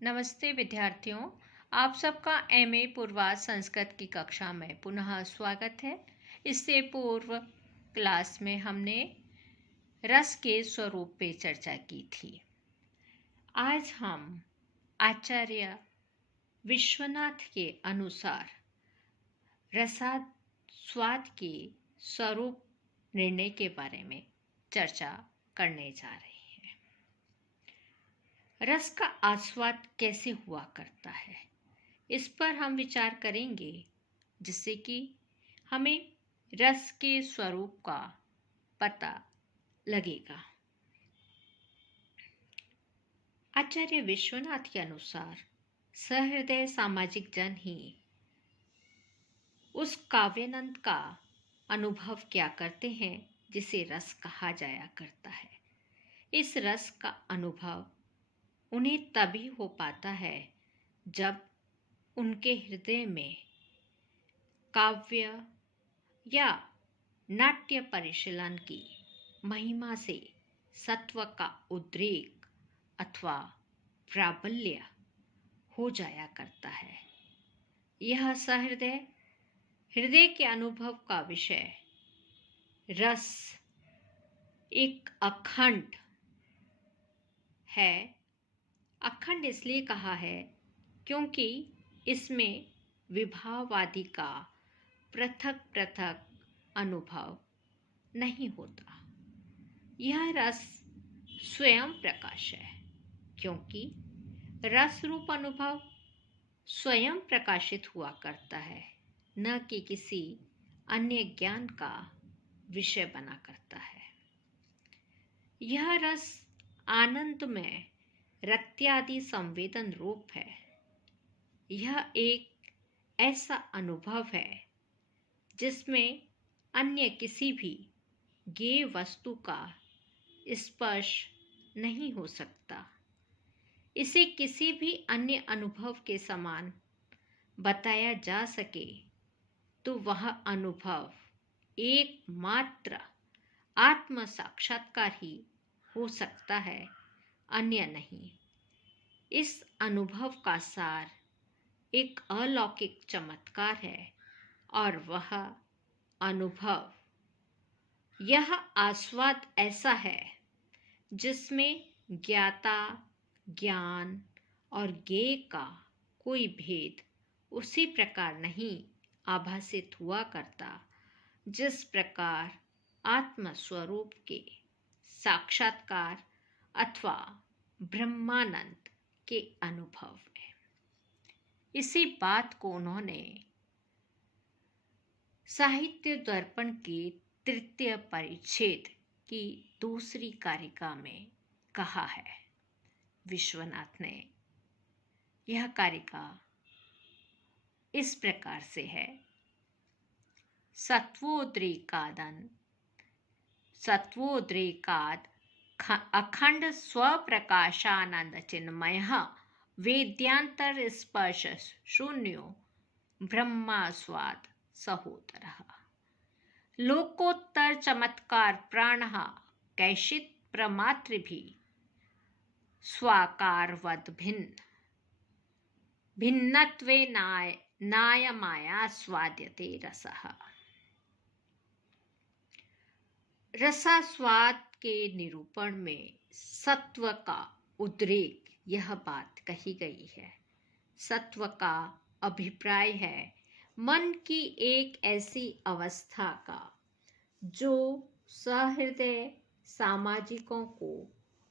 नमस्ते विद्यार्थियों, आप सबका एमए पूर्वाध संस्कृत की कक्षा में पुनः स्वागत है। इससे पूर्व क्लास में हमने रस के स्वरूप पे चर्चा की थी। आज हम आचार्य विश्वनाथ के अनुसार रसास्वाद के स्वरूप निर्णय के बारे में चर्चा करने जा रहे हैं। रस का आस्वाद कैसे हुआ करता है, इस पर हम विचार करेंगे, जिससे कि हमें रस के स्वरूप का पता लगेगा। आचार्य विश्वनाथ के अनुसार सहृदय सामाजिक जन ही उस काव्यानंद का अनुभव क्या करते हैं जिसे रस कहा जाया करता है। इस रस का अनुभव उन्हें तभी हो पाता है जब उनके हृदय में काव्य या नाट्य परिशीलन की महिमा से सत्व का उद्रेक अथवा प्राबल्य हो जाया करता है। यह हृदय के अनुभव का विषय रस एक अखंड है। अखंड इसलिए कहा है क्योंकि इसमें विभावादि का पृथक पृथक अनुभव नहीं होता। यह रस स्वयं प्रकाश है, क्योंकि रस रूप अनुभव स्वयं प्रकाशित हुआ करता है, न कि किसी अन्य ज्ञान का विषय बना करता है। यह रस आनंद में रत्यादि संवेदन रूप है। यह एक ऐसा अनुभव है जिसमें अन्य किसी भी ज्ञेय वस्तु का स्पर्श नहीं हो सकता। इसे किसी भी अन्य अनुभव के समान बताया जा सके तो वह अनुभव एकमात्र आत्म साक्षात्कार ही हो सकता है, अन्य नहीं। इस अनुभव का सार एक अलौकिक चमत्कार है और वह अनुभव, यह आस्वाद ऐसा है जिसमें ज्ञाता, ज्ञान और ज्ञेय का कोई भेद उसी प्रकार नहीं आभासित हुआ करता जिस प्रकार आत्म स्वरूप के साक्षात्कार अथवा ब्रह्मानंद के अनुभव में। इसी बात को उन्होंने साहित्य दर्पण के तृतीय परिच्छेद की दूसरी कारिका में कहा है। विश्वनाथ ने यह कारिका इस प्रकार से है: सत्वोद्रेकाद अखंड स्वप्रकाशानंद चिन्मय वेद्यांतर स्पर्श शून्यो ब्रह्मास्वाद सहोदरः। लोकोत्तर चमत्कार प्राणः कैशित प्रमात्र भी स्वाकारवद भिन्नत्वे नायमायास्वाद्यते रसः। रसास्वाद के निरूपण में सत्व का उद्रेक, यह बात कही गई है। सत्व का अभिप्राय है मन की एक ऐसी अवस्था का जो सहृदय सामाजिकों को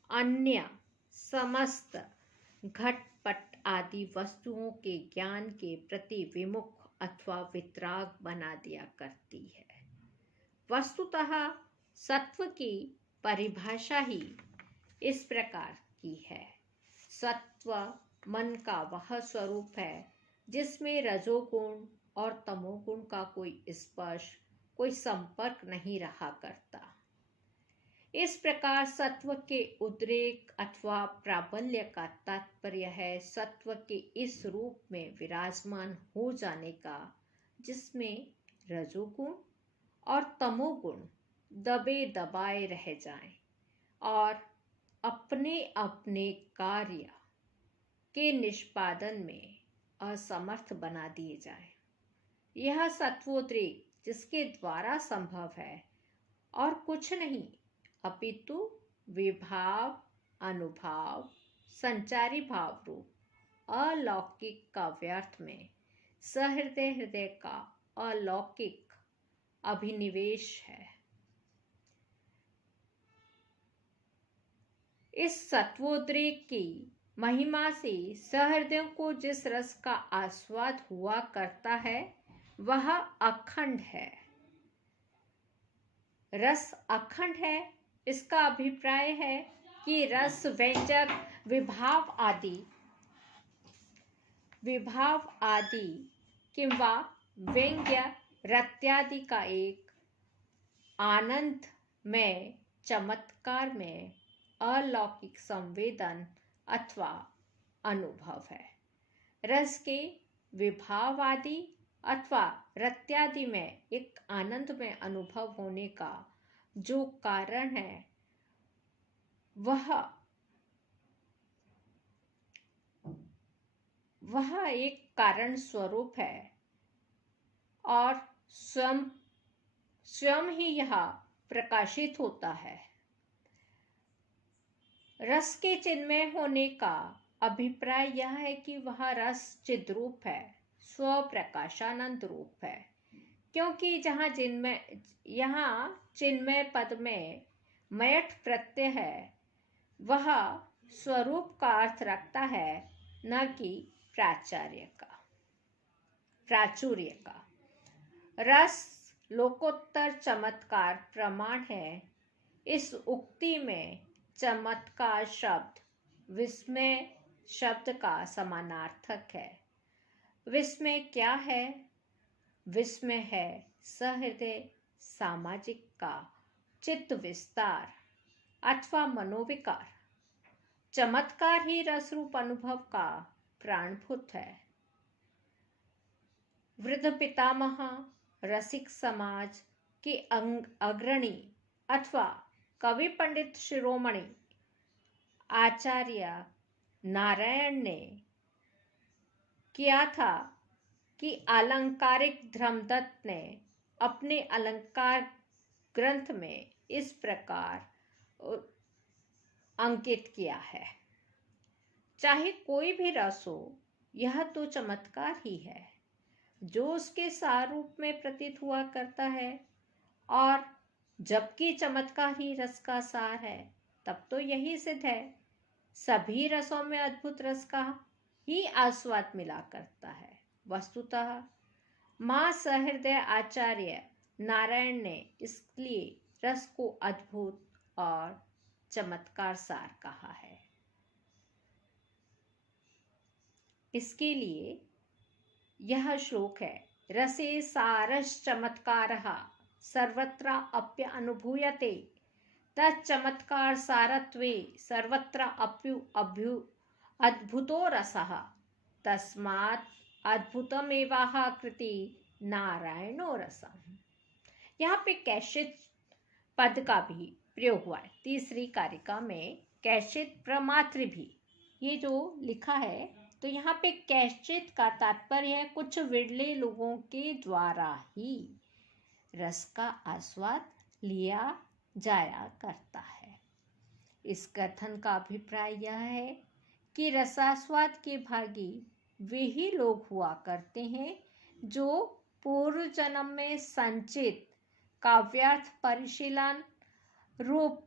अन्य समस्त घटपट आदि वस्तुओं के ज्ञान के प्रति विमुख अथवा वितराग बना दिया करती है। वस्तुतः सत्व की परिभाषा ही इस प्रकार की है। सत्व मन का वह स्वरूप है जिसमें रजोगुण और तमोगुण का कोई स्पर्श, कोई संपर्क नहीं रहा करता। इस प्रकार सत्व के उद्रेक अथवा प्राबल्य का तात्पर्य है सत्व के इस रूप में विराजमान हो जाने का जिसमें रजोगुण और तमोगुण दबे दबाए रह जाएं और अपने अपने कार्य के निष्पादन में असमर्थ बना दिए जाए। यह सत्वोद्रेक जिसके द्वारा संभव है और कुछ नहीं अपितु विभाव, अनुभाव, संचारी भाव रूप अलौकिक का व्यर्थ में सहृदय हृदय का अलौकिक अभिनिवेश है। इस सत्वोद्रेक की महिमा से सहृदयों को जिस रस का आस्वाद हुआ करता है वह अखंड है। रस अखंड है, इसका अभिप्राय है कि रस व्यंजक विभाव आदि किंवा व्यंग्य रत्यादि का एक आनंद में चमत्कार में अलौकिक संवेदन अथवा अनुभव है। रस के विभाव आदि अथवा रत्यादि में एक आनंद में अनुभव होने का जो कारण है वह एक कारण स्वरूप है और स्वयं ही यह प्रकाशित होता है। रस के चिन्मय होने का अभिप्राय यह है कि वह रस चिद्रूप है, स्वप्रकाशानंद रूप है, क्योंकि यहाँ चिन्मय पद में मयठ प्रत्यय है, वह स्वरूप का अर्थ रखता है न कि प्राचुर्य का। रस लोकोत्तर चमत्कार प्रमाण है। इस उक्ति में चमत्कार शब्द विस्मय शब्द का समानार्थक है। विस्मय क्या है? विस्मय है सहृदय सामाजिक का चित्त विस्तार अथवा मनोविकार। चमत्कार ही रस रूप अनुभव का प्राणभूत है। वृद्ध पितामह रसिक समाज के अग्रणी अथवा कवि पंडित शिरोमणि आचार्य नारायण ने किया था कि अलंकारिक धर्मदत्त ने अपने अलंकार ग्रंथ में इस प्रकार अंकित किया है। चाहे कोई भी रस हो, यह तो चमत्कार ही है जो उसके सार रूप में प्रतीत हुआ करता है, और जबकि चमत्कार ही रस का सार है, तब तो यही सिद्ध है सभी रसों में अद्भुत रस का ही आस्वाद मिला करता है। वस्तुतः मां सहृदय आचार्य नारायण ने इसलिए रस को अद्भुत और चमत्कार सार कहा है। इसके लिए यह श्लोक है, रसे सारश्च चमत्कारः सर्वत्र अप्य अनुभूयते तच्चमत्कार सारत्वे सर्वत्र अप्यु अद्भुतो रसः तस्मात् अद्भुतमेवाह कृति नारायणो रसम्। यहाँ पे कैश्चित पद का भी प्रयोग हुआ है। तीसरी कारिका में कैश्चित प्रमात्र भी ये जो लिखा है, तो यहाँ पे कैश्चित का तात्पर्य है कुछ विरले लोगों के द्वारा ही रस का आस्वाद लिया जाया करता है। इस कथन का अभिप्राय यह है कि रसास्वाद के भागी वे ही लोग हुआ करते हैं जो पूर्व जन्म में संचित काव्यार्थ परिशीलन रूप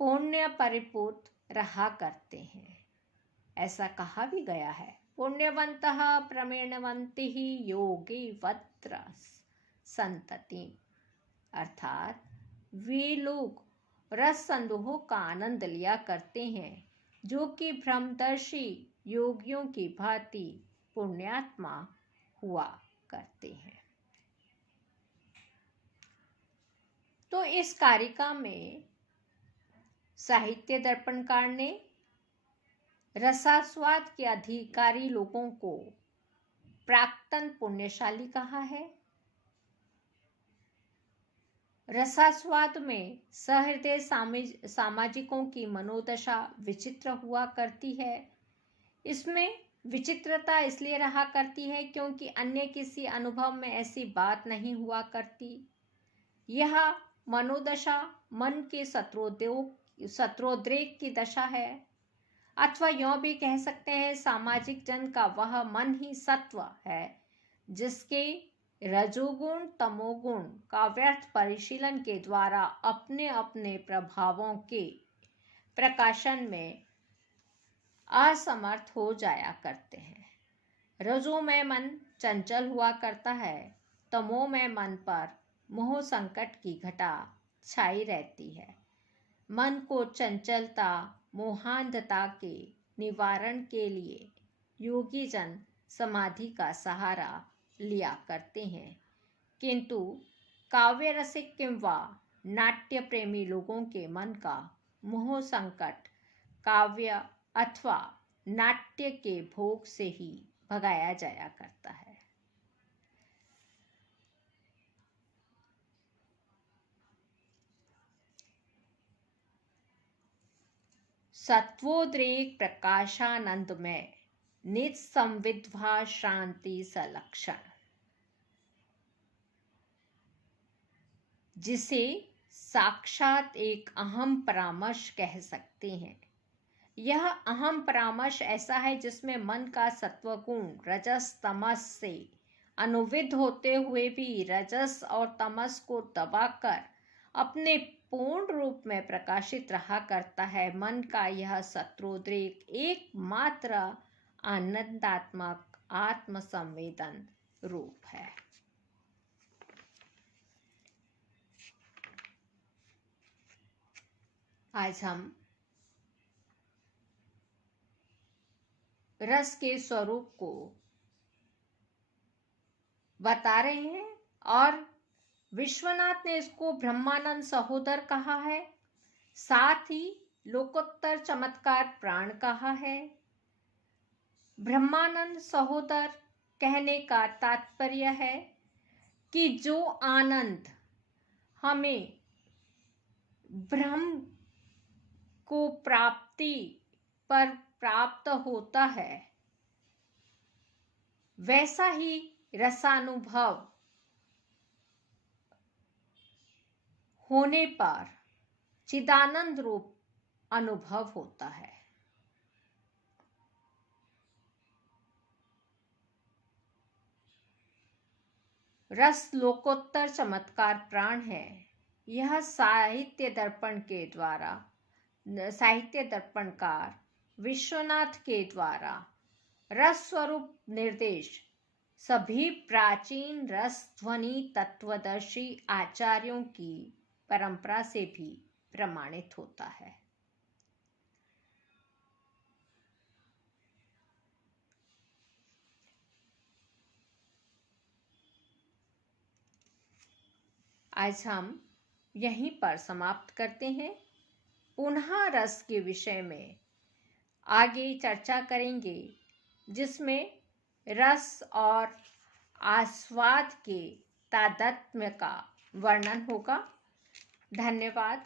पुण्य परिपूत रहा करते हैं। ऐसा कहा भी गया है, पुण्यवन्तः प्रमेणवन्ति योगी वत्र संतति, अर्थात वे लोग रस संदोह का आनंद लिया करते हैं जो कि भ्रमदर्शी योगियों की भांति पुण्यात्मा हुआ करते हैं। तो इस कारिका में साहित्य दर्पणकार ने रसास्वाद के अधिकारी लोगों को प्राक्तन पुण्यशाली कहा है। रसास्वाद में सहृदय सामाजिकों की मनोदशा विचित्र हुआ करती है। इसमें विचित्रता इसलिए रहा करती है क्योंकि अन्य किसी अनुभव में ऐसी बात नहीं हुआ करती। यह मनोदशा मन के सत्रोद्रेक की दशा है, अथवा यूं भी कह सकते हैं सामाजिक जन का वह मन ही सत्व है जिसके रजोगुण तमोगुण का व्यर्थ परिशीलन के द्वारा अपने अपने प्रभावों के प्रकाशन में असमर्थ हो जाया करते हैं। रजो में मन चंचल हुआ करता है, तमो में मन पर मोह संकट की घटा छाई रहती है। मन को चंचलता मोहांधता के निवारण के लिए योगी जन समाधि का सहारा लिया करते हैं, किंतु काव्य रसिक किंवा नाट्य प्रेमी लोगों के मन का मोह संकट काव्य अथवा नाट्य के भोग से ही भगाया जाया करता है। सत्वोद्रेक प्रकाशानंद में निज संविद्भा शांति सलक्षण, जिसे साक्षात एक अहम परामर्श कह सकते हैं। यह अहम परामर्श ऐसा है जिसमें मन का सत्वगुण रजस तमस से अनुविध होते हुए भी रजस और तमस को दबाकर अपने पूर्ण रूप में प्रकाशित रहा करता है। मन का यह सत्रोद्रेक एकमात्र आनंदात्मक आत्मसंवेदन रूप है। आज हम रस के स्वरूप को बता रहे हैं और विश्वनाथ ने इसको ब्रह्मानंद सहोदर कहा है, साथ ही लोकोत्तर चमत्कार प्राण कहा है। ब्रह्मानंद सहोदर कहने का तात्पर्य है कि जो आनंद हमें ब्रह्म को प्राप्ति पर प्राप्त होता है, वैसा ही रसानुभव होने पर चिदानंद रूप अनुभव होता है। रस लोकोत्तर चमत्कार प्राण है। यह साहित्य दर्पणकार विश्वनाथ के द्वारा रस स्वरूप निर्देश सभी प्राचीन रस ध्वनि तत्वदर्शी आचार्यों की परंपरा से भी प्रमाणित होता है। आज हम यहीं पर समाप्त करते हैं। पुनः रस के विषय में आगे चर्चा करेंगे, जिसमें रस और आस्वाद के तादात्म्य का वर्णन होगा। धन्यवाद।